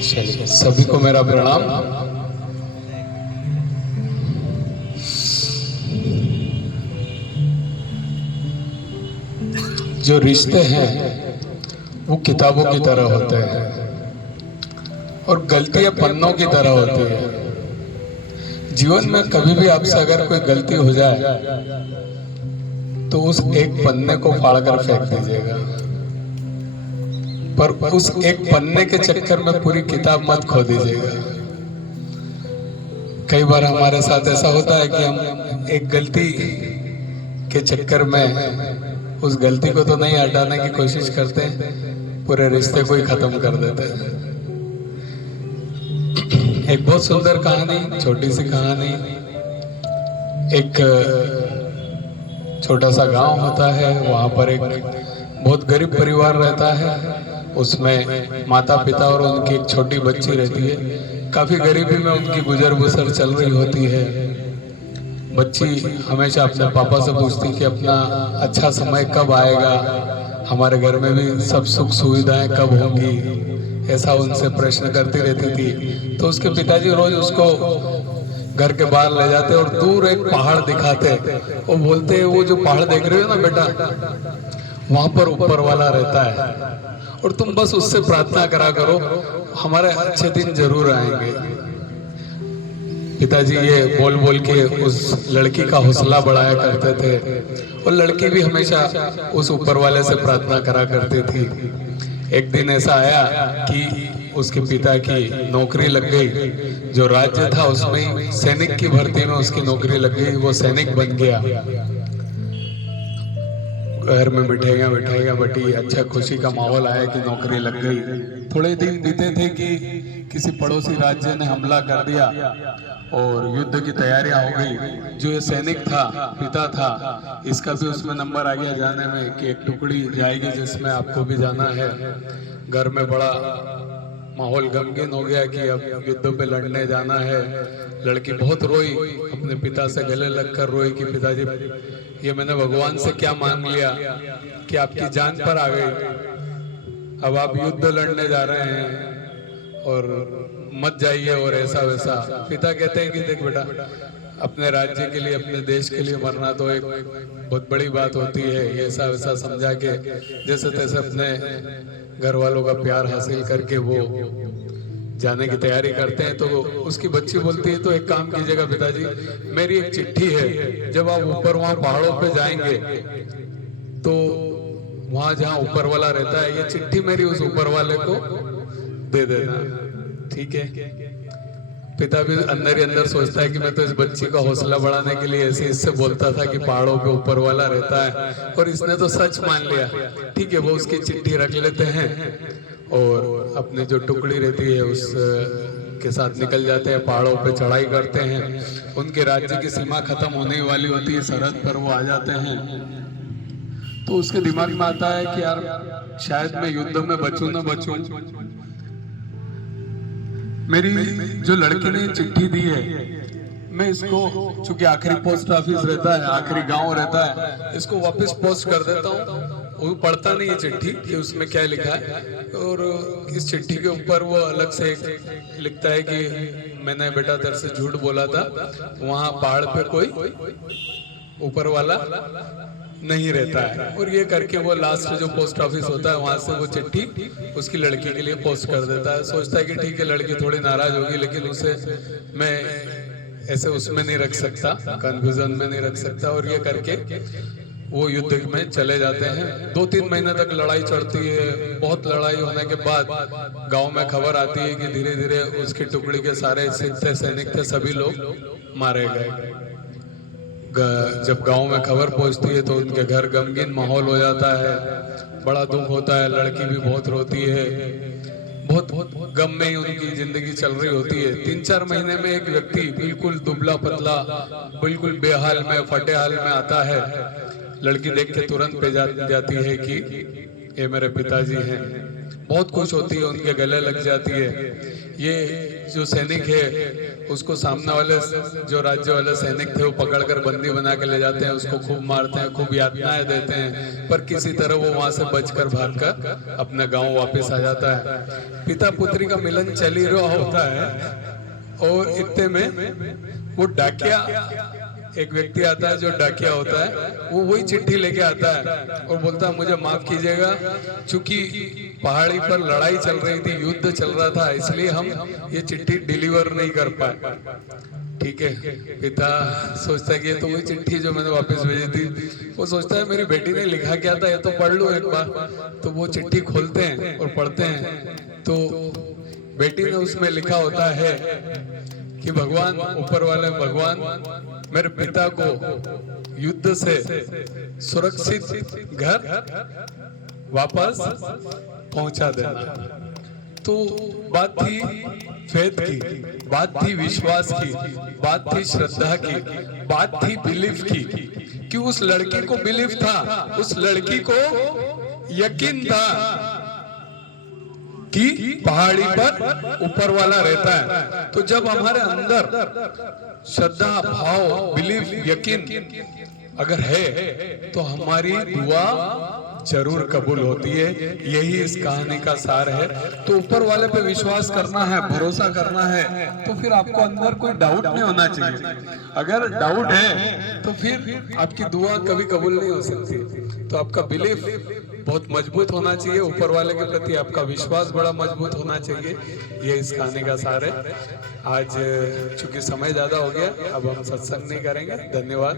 चलिए, सभी को मेरा प्रणाम। जो रिश्ते हैं वो किताबों की तरह होते हैं और गलतियां पन्नों की तरह होती है। जीवन में कभी भी आपसे अगर कोई गलती हो जाए तो उस एक पन्ने को फाड़कर फेंक दीजिएगा, पर उस एक पन्ने के चक्कर में पूरी किताब मत खो दीजिएगा। कई बार हमारे साथ ऐसा होता है कि हम एक गलती के चक्कर में उस गलती को तो नहीं हटाने की कोशिश करते हैं, पूरे रिश्ते को ही खत्म कर देते हैं। एक बहुत सुंदर कहानी, छोटी सी कहानी। एक छोटा सा गांव होता है, वहां पर एक बहुत गरीब परिवार रहता है। उसमें माता पिता और उनकी एक छोटी बच्ची रहती है। काफी गरीबी में उनकी गुजर बसर चल रही होती है। बच्ची हमेशा अपने पापा से पूछती कि अपना अच्छा समय कब आएगा, हमारे घर में भी सब सुख सुविधाएं कब होंगी, ऐसा उनसे प्रश्न करती रहती थी। तो उसके पिताजी रोज उसको घर के बाहर ले जाते और दूर एक पहाड़ दिखाते। वो बोलते, वो जो पहाड़ देख रहे हो ना बेटा, वहां पर ऊपर वाला रहता है और तुम बस उससे प्रार्थना करा करो, हमारे अच्छे दिन जरूर आएंगे। पिताजी ये बोल बोल के उस लड़की का हौसला बढ़ाया करते थे और लड़की भी हमेशा उस ऊपर वाले से प्रार्थना करा करती थी। एक दिन ऐसा आया कि उसके पिता की नौकरी लग गई। जो राज्य था उसमें सैनिक की भर्ती में उसकी नौकरी लग गई, वो सैनिक बन गया। घर में मिठाइयाँ मिठाइयाँ बटी, अच्छा खुशी का माहौल आया कि नौकरी लग गई। थोड़े दिन बीते थे कि किसी पड़ोसी राज्य ने हमला कर दिया और युद्ध की तैयारियां हो गई। जो ये सैनिक था, पिता था, इसका भी उसमें नंबर आ गया जाने में कि एक टुकड़ी जाएगी जिसमें आपको भी जाना है। घर में बड़ा माहौल गमगीन हो गया कि अब युद्ध पे लड़ने जाना है। लड़की बहुत रोई, अपने पिता से गले लगकर रोई कि पिताजी, ये मैंने भगवान से क्या मांग लिया कि आपकी जान पर आ गई, अब आप युद्ध लड़ने जा रहे हैं और मत जाइए और ऐसा वैसा। पिता कहते हैं कि देख बेटा, अपने राज्य के लिए, अपने देश के लिए मरना तो एक बहुत बड़ी बात होती है। ये ऐसा वैसा समझा के जैसे तैसे अपने घर वालों का प्यार हासिल करके वो जाने की तैयारी करते हैं। तो उसकी बच्ची बोलती है, तो एक काम कीजिएगा पिताजी, मेरी एक चिट्ठी है, जब आप ऊपर वहां पहाड़ों पे जाएंगे तो वहां जहाँ ऊपर वाला रहता है, ये चिट्ठी मेरी उस ऊपर वाले को दे देना, ठीक है। पिता भी अंदर ही अंदर सोचता है कि मैं तो इस बच्ची का हौसला बढ़ाने के लिए ऐसे इससे बोलता था कि पहाड़ों पे ऊपर वाला रहता है, और इसने तो सच मान लिया। ठीक है, वो उसकी चिट्ठी रख लेते हैं और अपनी जो टुकड़ी रहती है उस के साथ निकल जाते हैं, पहाड़ों पे चढ़ाई करते हैं। उनके राज्य की सीमा खत्म होने वाली होती है, सरहद पर वो आ जाते हैं। तो उसके दिमाग में आता है कि यार शायद मैं युद्ध में बचूं न बचूं, मेरी जो लड़की ने चिट्ठी दी है, मैं इसको, चूंकि आखिरी पोस्ट ऑफिस रहता है, आखिरी गांव रहता है, इसको वापस पोस्ट कर देता हूँ। वो पढ़ता नहीं है चिट्ठी कि उसमें क्या लिखा है, और इस चिट्ठी के ऊपर वो अलग से लिखता है कि मैंने बेटा तेरे से झूठ बोला था, वहां पहाड़ पे कोई ऊपर वाला नहीं रहता है। और ये करके वो लास्ट जो पोस्ट ऑफिस होता है वहां से वो चिट्ठी उसकी लड़की के लिए पोस्ट कर देता है। सोचता है कि ठीक है, लड़की थोड़ी नाराज होगी, लेकिन उसे मैं ऐसे उसमें नहीं रख सकता, कंफ्यूजन में नहीं रख सकता। और ये करके वो युद्ध में चले जाते हैं। 2-3 महीने तक लड़ाई चढ़ती है। बहुत लड़ाई होने के बाद गांव में खबर आती है कि धीरे धीरे उसकी टुकड़ी के सारे सिख थे, सैनिक थे, सभी लोग मारे गए। जब गांव में खबर पहुंचती है तो उनके घर गमगीन माहौल हो जाता है, बड़ा दुख होता है। लड़की भी बहुत रोती है, बहुत गम में ही उनकी जिंदगी चल रही होती है। 3-4 महीने में एक व्यक्ति बिल्कुल दुबला पतला, बिल्कुल बेहाल में, फटे हाल में आता है। लड़की देख के तुरंत पे जाती है कि ये मेरे पिताजी हैं। बहुत खुश होती है, उनके गले लग जाती है। ये जो सैनिक है उसको सामने वाले जो राज्य वाले सैनिक थे वो पकड़कर बंदी बना के ले जाते हैं, उसको खूब मारते हैं, खूब यातनाएं देते हैं, पर किसी तरह वो वहां से बचकर भागकर अपने गांव वापस आ जाता है। पिता पुत्री का मिलन चल ही रहा होता है और इतने में वो डाकिया, एक व्यक्ति आता है जो डाकिया होता है, वो वही चिट्ठी लेके आता है और बोलता है मुझे माफ कीजिएगा, चूंकि पहाड़ी पर लड़ाई चल रही थी, युद्ध चल रहा था, इसलिए हम ये चिट्ठी डिलीवर नहीं कर पाए। ठीक है, पिता सोचता है कि ये तो वही चिट्ठी जो मैंने वापस भेजी थी। वो सोचता है मेरी बेटी ने लिखा क्या था, ये तो पढ़ लूं एक बार। तो वो चिट्ठी खोलते हैं और पढ़ते हैं तो बेटी ने उसमें लिखा होता है कि भगवान, ऊपर वाले भगवान मेरे पिता को युद्ध से सुरक्षित घर वापस पहुंचा देना। तो बात थी फेथ की, बात थी विश्वास की, बात थी श्रद्धा की, बात थी बिलीफ की, कि उस लड़की को बिलीफ था, उस लड़की को यकीन था कि पहाड़ी पर ऊपर वाला रहता है। तो जब हमारे अंदर श्रद्धा, भाव, बिलीफ, यकीन अगर है तो हमारी दुआ जरूर कबूल होती है। यही इस कहानी का सार है। तो ऊपर वाले पे विश्वास करना है, भरोसा करना है, तो फिर आपको अंदर कोई डाउट नहीं होना चाहिए। अगर डाउट है तो फिर आपकी दुआ कभी कबूल नहीं हो सकती। तो आपका बिलीफ बहुत मजबूत होना चाहिए, ऊपर वाले के प्रति आपका विश्वास बड़ा मजबूत होना चाहिए। ये इस कहानी का सार है। आज चूंकि समय ज्यादा हो गया, अब हम सत्संग नहीं करेंगे। धन्यवाद।